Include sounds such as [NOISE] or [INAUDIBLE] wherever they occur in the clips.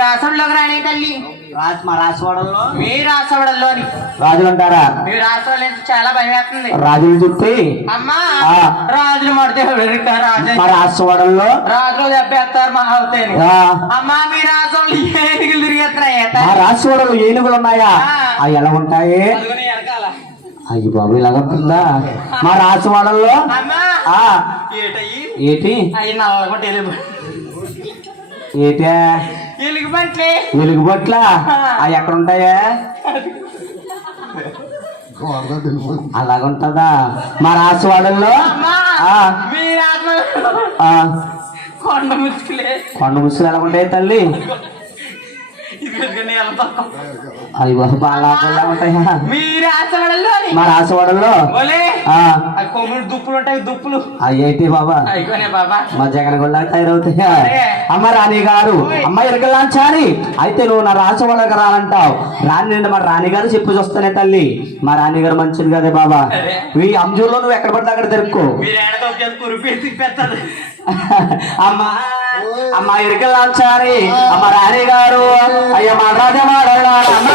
రాసంలోకి రాని తల్లి. రాజు మా రాజవాడల్లో మీ రాసవడంలోని. రాజులు అంటారా మీ రాసవడం నుంచి చాలా భయం వేస్తుంది. రాజులు చుట్టి అమ్మా. రాజులు మడితే మా రాజవాడల్లో రాజులు దెబ్బేస్తారు మా అవుతాయి అమ్మా మీ రాసంలో ఏనుగులు తిరిగేస్తున్నాయి మా ఏనుగులు ఉన్నాయా? అవి ఎలా ఉంటాయి? అయ్యి బాబు ఇలా ఉంటుందా మా ఏటయ్యి? ఏటి? నల్లగొట్టి ఎలుగు ఏటే? ఎలుగు బంట్లే వెలుగు బొట్ల అవి ఎక్కడ ఉంటాయా అలాగుంటదా? మా ఆ, కొండ కొండ ముసులు ఎలా ఉంటాయి తల్లి? బాబు బాగా ఉంటాయా మీ రాసవడంలోని మా ఆ. కొమ్ముడు దుప్పులు ఉంటాయి దుప్పులు. అవి ఏంటి బాబా? బాబా. మా జగన్ గుళ్ళ తయారవుతాయా? అమ్మ రాణి గారు అమ్మ ఇరగలాంచారి అయితే నువ్వు నా రాసవాళ్ళకి రానంటావు. రాని నిండి మా రాణి గారు చెప్పి చూస్తానే తల్లి. మా రాణి గారు మంచిది కదే బాబా. ఈ అంజూర్లో నువ్వు ఎక్కడ పడితే అక్కడ తిరుక్కో. మీరు తిప్పేస్తారు. [LAUGHS] అమ్మ అమ్మ ఇరగలాంచారి అమ్మ రాణి గారు అయ్య మా రాజమాడమ్మ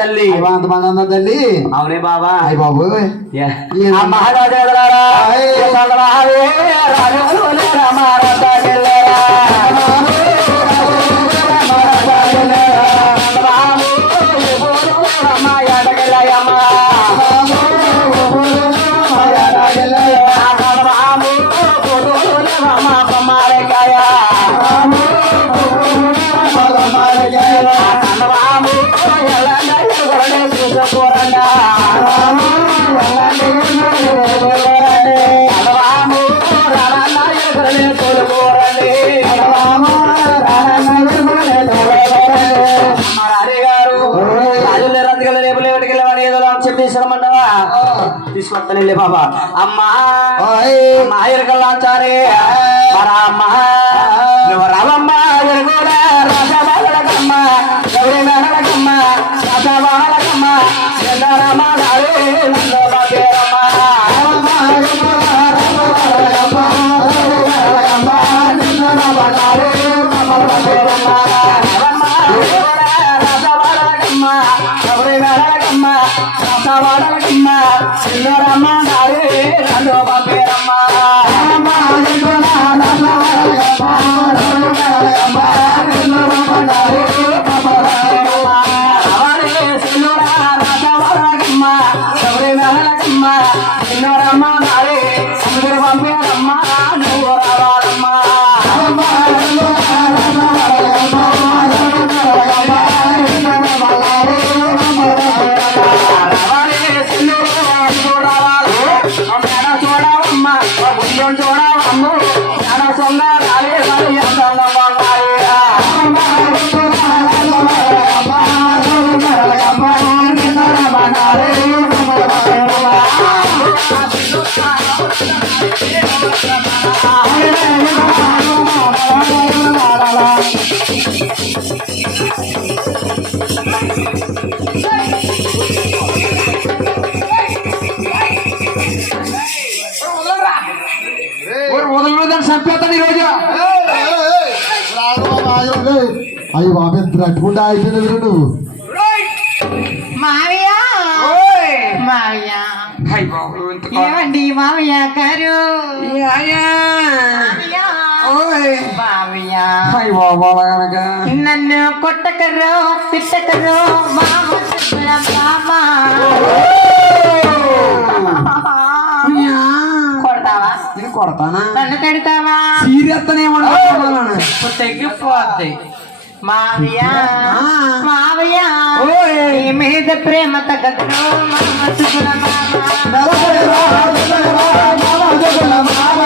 తల్లి అంతమంది ఉందా తల్లి అవునే బాబా అయ్య బాబు ఆ మహారాజు ఎదురారా రాజు తీసుకొస్తానే బాబా. అమ్మా అమ్మా ఎరగల్లాచారే మరా అమ్మ. నువ్వు రావమ్మ ఎరుగుడా రాజబాలకమ్మ గౌరీ మేనకమ్మ అయ్యి బాబు ఎంత రట్టుకుంటా అయిపోయింది వీడు నువ్వు మావయ్య గారు. నన్ను కొట్టకరు తిట్టకరు కొడతావా? కొడతానా? నన్ను సీరియత్తనేమన్నా ఇప్పుడు తెగిపోద్ది. మావయ్య. మావయ్య. నీ మీద ప్రేమ తగ్గదు మామ సుగుణ మామ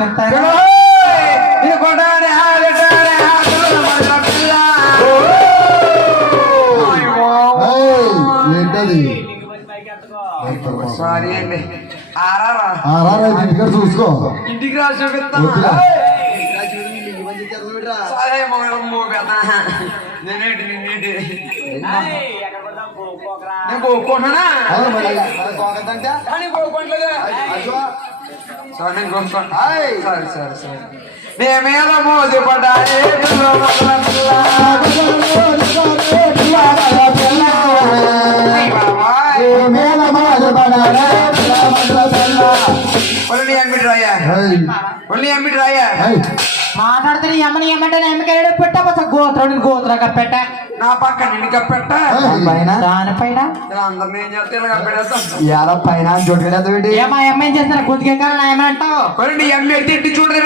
పడకట్ల. ఏంటది? సారీ అండి ఆరారా ఆరా ఇంటికాడ చూసుకో. ఇంటికి రా చూపిస్తాను నేను కోరుకుంటున్నా అదే మరి. కానీ కోరుకోవట్లేదా సరే నేను కోరుకోండి సరే సరే సరే నే మీద మోసి పడ్డాయి ఒళ్ళు అమ్మిటి రాయా ఒళ్ళు అమ్మిటి రాయా మాట్లాడితే ఎమ్మని ఎమ్మంటే ఎమ్మకెళ్ళి పెట్టా గోత్రం గోత్ర కప్పెట్ట నా పక్క నిన్ను కప్పెట్ట? దానిపైన? ఇలా అందరిని ఏం చేస్తే ఇలా కప్పెడేస్తాం ఎలా పైన జోటుకెళ్ళి ఏ మా అమ్మ ఏం చేస్తారు? గుద్దికే కాదు నా ఏమంటావు ఒళ్ళు నీ అమ్మి ఎడితే చూడరే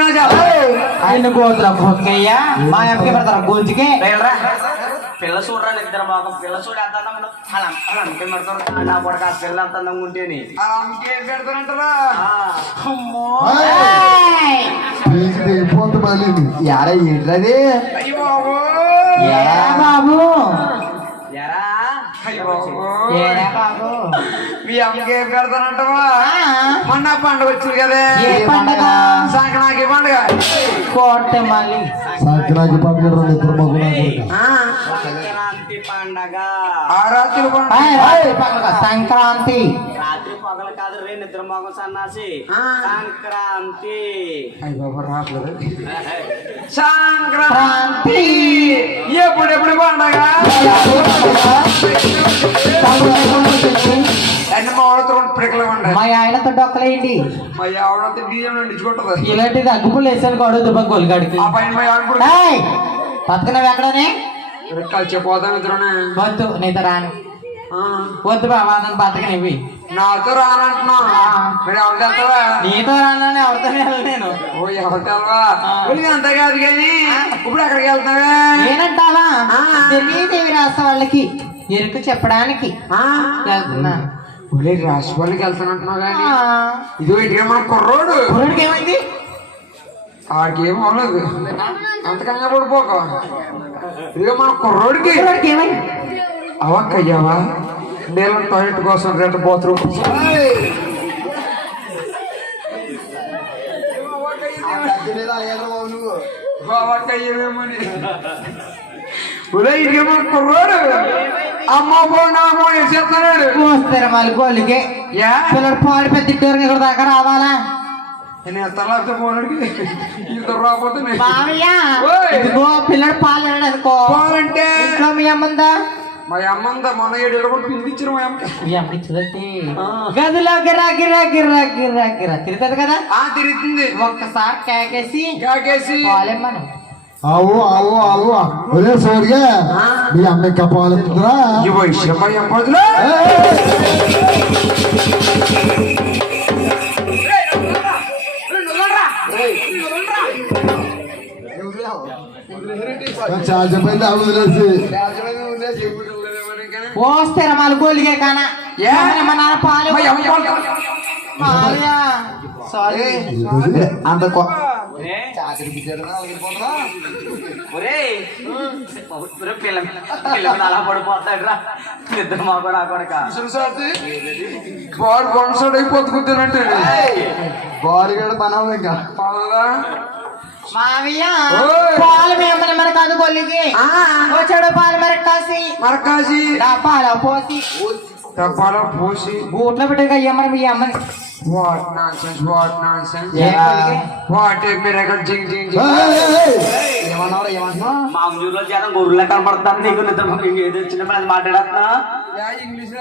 ఆయన గోత్ర గుద్దికయ్యా మా అమ్మకి పెడతారు? గుంజికి పిల్ల చూడరా ఇద్దరు బాగా పిల్ల చూడ ఎంత అందంగా అలా అలా అంతే పెడతారు నా కొడుకు ఆ పిల్ల ఎంత అందంగా ఉంటేని. ఇంకేం పెడతారంటారా పోత మళ్ళీ. యార ఏంటది అయ్యో బాబు? ఎరా? అయ్యో బాబు ఏరా బాబు? మీ అమ్మకి ఏం పెడతానంటావా? ఆ, మొన్న పండుగ వచ్చింది కదే. పండగ? సంక్రాంతి పండుగ. కోర్టె మళ్ళీ సంక్రాంతి పండుగ ఇద్దరు మగుడు ఆ, సంక్రాంతి పండగ. సంక్రాంతి. పగలు కాదు రే నిద్ర మగం సన్నాసి. సంక్రాంతి. [LAUGHS] సంక్రాంతి. క్రాంతి ఎప్పుడెప్పుడు పండగ? అన్ని మామిడితో పిడకలు ఉండాలి మా ఆయనతో డొక్కలేయండి మా ఆవిడంతా బియ్యం నడుచుకుంటది ఇలాంటిది అగ్గుపులు వేసాను కాడు దుబ్బ గొలిగాడికి. ఆ పైన మా ఆవిడ ఏయ్, బతకనవి ఎక్కడనే? కలిసి వద్దు నీతో రాను. ఆ, వద్దు బాబా నన్ను బతకనివి నాతో రానంటున్నా మరి ఎవరు వెళ్తావా నీతో రానని ఎవరితోనే వెళ్ళలేను ఓ అంత కాదు కానీ ఇప్పుడు ఎక్కడికి వెళ్తావా నేనంటావా. తెలియదేవి రాస్తా వాళ్ళకి ఎరుకు చెప్పడానికి ఆ? వెళ్తున్నా. ఒరే వెళ్తానంటున్నావు కానీ ఆ. ఇదిగో ఇటుగా మన కుర్రోడు. కుర్రాడికి ఏమైంది? ఆడికి అవ్వలేదు. అంత కంగా పడిపోక. ఇదిగో మన కుర్రోడికి. కుర్రాడికి ఏమైంది? అవక్కయ్యావా నేను టాయిలెట్ కోసం రెండు బాత్రూమ్. కుర్రోడు. అమ్మ పోనామో వేసేస్తున్నాడు మోస్తారు మళ్ళీ యా? పిల్లడు పాలు పెద్ద ఇక్కడ దాకా రావాలా? నేను తలాపితే పోనాడికి? ఇద్దరు రాకపోతే పిల్లడు పాలు అనుకో. పోవాలంటే ఇంట్లో మీ అమ్మందా మా అమ్మంతా మొన్న ఏడు కూడా పిలిపించిన మా అమ్మకి. మీ అమ్మకి ఆ. గదిలో గిరా గిరా గిరా గిరా గిరా తిరుగుతుంది కదా? ఆ తిరుగుతుంది. ఒక్కసారి కేకేసి కాకేసి. పాలేమ్మను. అవు అవు అవు ఒరే సోడిగా మీ అమ్మ ఇంకా పాలుతుందిరా ఈ వయసు మా అమ్మదులో చాలా చెప్పైంది అవి వదిలేసి. పోస్తారా మళ్ళీ గోలిగే కానా? మా నాన్న పాలు? మా అమ్మ పాలు మామయ్య సారీ? అంత అలా పడిపోతాడు రా నిద్ర మాకు నా కొడక. బాల్ కొనసాడు అయిపోతుకుంటానంటే బాడీగాడు పనం ఇంకా. ఓయ్. పాలు మీ అమ్మని మన కాదు గొల్లికి ఆ. వచ్చాడు పాలు మరి కాసి మరకాసి డబ్బాలో పోసి డబ్బాలో పోసి గూట్లో పెట్టి అయ్యమ్మని మీ అమ్మని what nonsense what nonsense? What a miracle జింగ్ జింగ్ జింగ్. ఏమన్నావు ఏమన్నావు మా ఊళ్ళో జనం గొర్రెలు కనపడతాను నీకు నిద్ర ఏది వచ్చిన అది మాట్లాడుతున్నా ఇంగ్లీష్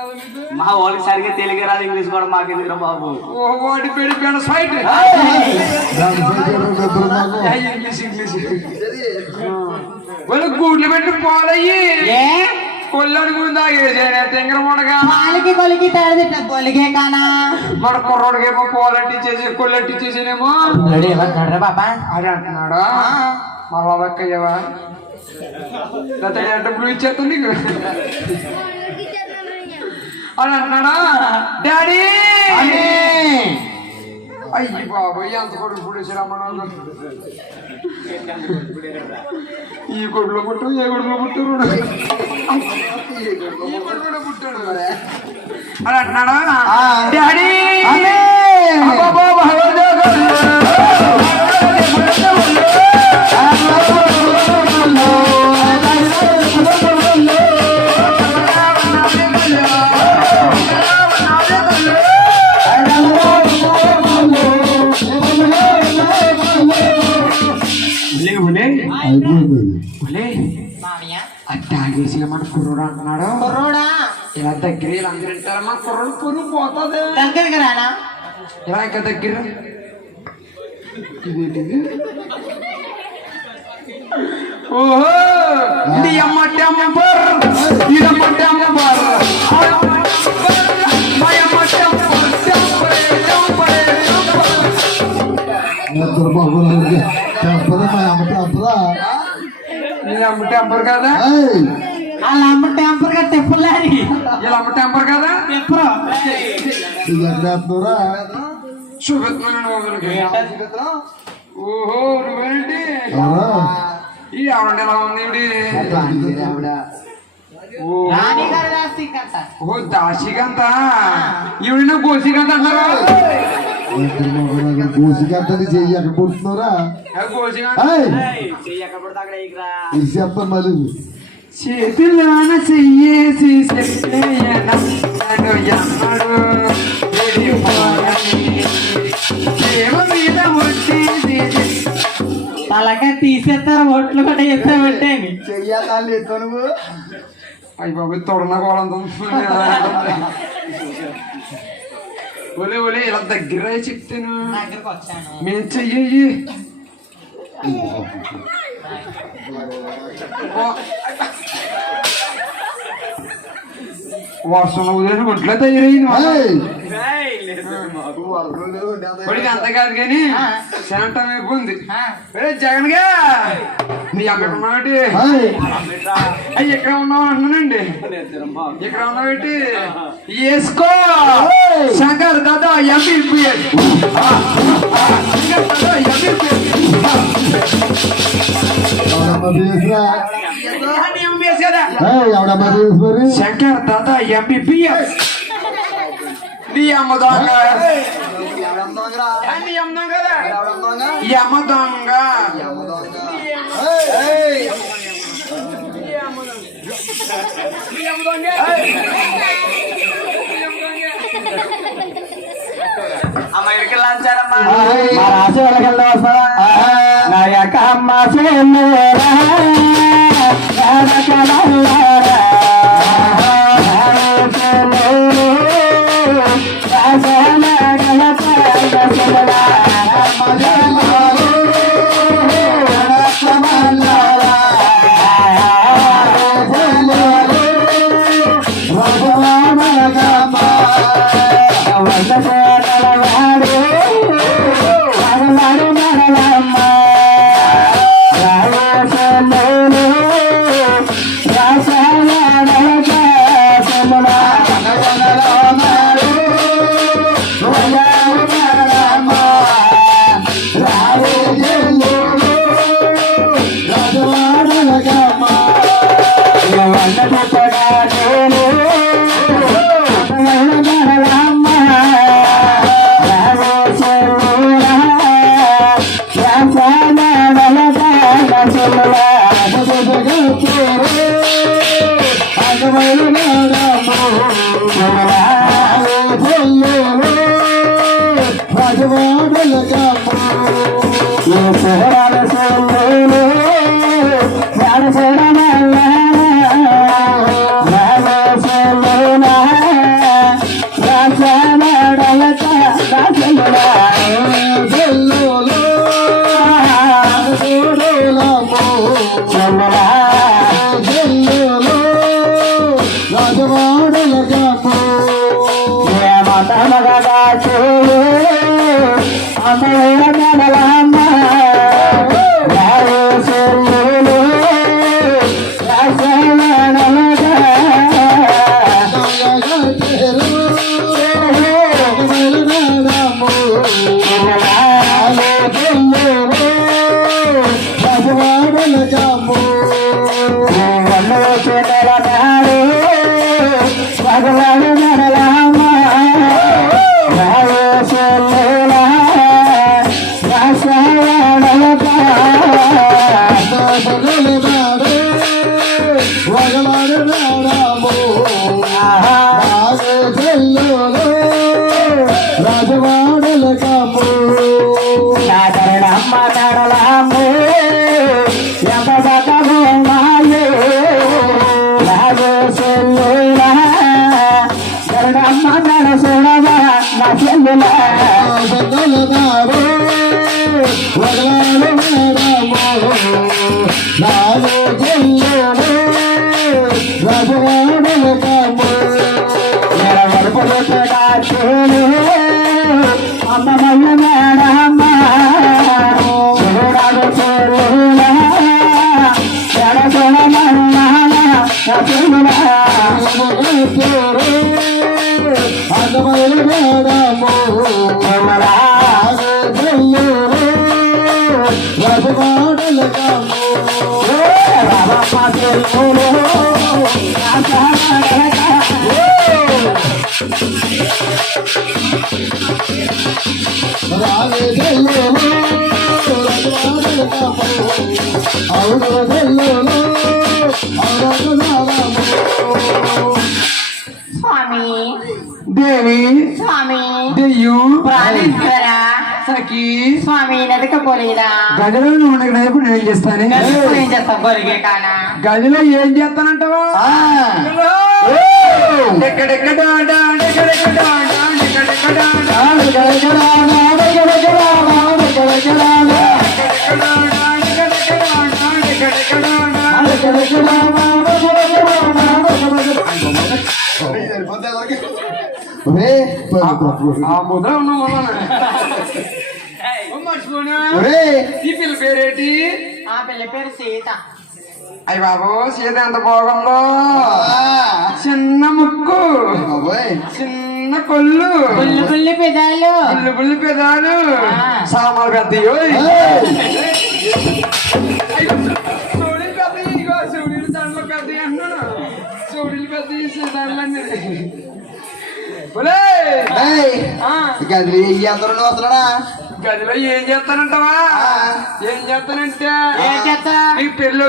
మా వాళ్ళకి సరిగ్గా తెలుగు రాదు ఇంగ్లీష్ కూడా మాకు ఎందుకు బాబు? ఓ వాడి పెడి పెడ సైట్ ఇంగ్లీష్ ఇంగ్లీష్. వాళ్ళు గూడ్లు పెట్టి పోలయ్యి ఏ? కొల్లడి గుందా ఏసేనే తెంగర మొడగా. పాలకి కొలికి తేడా కొలిగే కానా? మన కుర్రోడికేమో పోలట్టిచ్చేసి కొల్లట్టిచ్చేసేనేమో. బాబా? అది అంటున్నాడా? మా బాబక్కయ్యవా అతడి అంటే బ్లూ ఇచ్చేస్తా నీకు అని అంటున్నాడా డాడీ అయ్యి బాబాయ్ ఎంత కొడుకు పుడేసి రమ్మన్నా ఈ కొడుకులో పుట్టు ఏ కొడుకులో పుట్టారు ఈ కొడుకులో పుట్టాడు అని అంటున్నాడా డాడీ అబ్బబ్బా, వింటారు మన కుర్రోడు పొరుగు పోతుంది దగ్గరికి రానా ఇంకా దగ్గర ఓహో ఇది అమ్మ టెంపర్ ఇది అమ్మ టెంపర్ మా టెంపర్ మా అమ్మ టెంపర్ కదా వాళ్ళ అమ్మ టెంపర్గా తెప్పులారి ఇలా అమ్మ టెంపర్ కదా? బాబుకి ఓహో నువ్వేంటి? ఎవరా? ఈ ఆవిడ ఎలా ఉంది? ఓ దాసిగంత ఈవిడ గోసిగంత అంటారా పూసిగట్టని చెయ్యి ఎక్కడ పుడుతున్నారా చెప్తాను మళ్ళీ చేతిలోన చెయ్యేసి నన్ను ఎన్నడు మీద ఒట్టేసి తలకాయ తీసేస్తారు ఒట్లు కూడా ఎత్తామంటే అయ్యి బాబు తొడన కోలంతో ఒలే ఒలే ఇలా దగ్గర చెప్తాను. దగ్గరికి వచ్చాను. మేము చెయ్యి వర్షం వదిలేసి ఒంట్లో తయారైంది అంత కాదు కానీ శాంతం ఒరే జగన్గా నీ అక్కడ ఉన్నావు ఏయ్ అయ్యి ఎక్కడ ఉన్నావు అంటున్నానండి ఇక్కడ ఉన్నావు ఏంటి వేసుకో శంకర్ దాదా ఎంబీపీఎస్ శంకర్ చేసినా ఎంబీబీఎస్ నీ అమ్మ దొంగ. నీ అమ్మ దొంగ అమ్మ మా రాశి వాళ్ళకి వెళ్దాం వస్తావా నా యొక్క అమ్మ రాజవాడలగా ఏ సేవల సేవలు వాడు రాజవాడలగా అవును అవును స్వామి. దేవి. స్వామి. దెయ్యం ప్రాణేశ్వర. సఖి. స్వామి నడకపోలేదా గదిలో నువ్వు ఉండగా నేను ఏం చేస్తాను? ఏం చేస్తావు? గొరిగే కానా? గదిలో ఏం చేస్తానంటావా? ఎక్కడెక్కడ ఆ ముద్ర ఉన్న పిల్ల పేరేటి ఆ పిల్ల పేరు సీత అయ్య బాబు సీత ఎంత బాగుందో చిన్న ముక్కు చిన్న కొల్లు బుల్లి బుల్లి పెదాలు బుల్లి బుల్లి పెదాలు ఆ. సామాలు పెద్ద గదిలో ఏం చేస్తానంటావా? ఏం చేస్తానంటే ఏం చేస్తా? నీ పెళ్ళి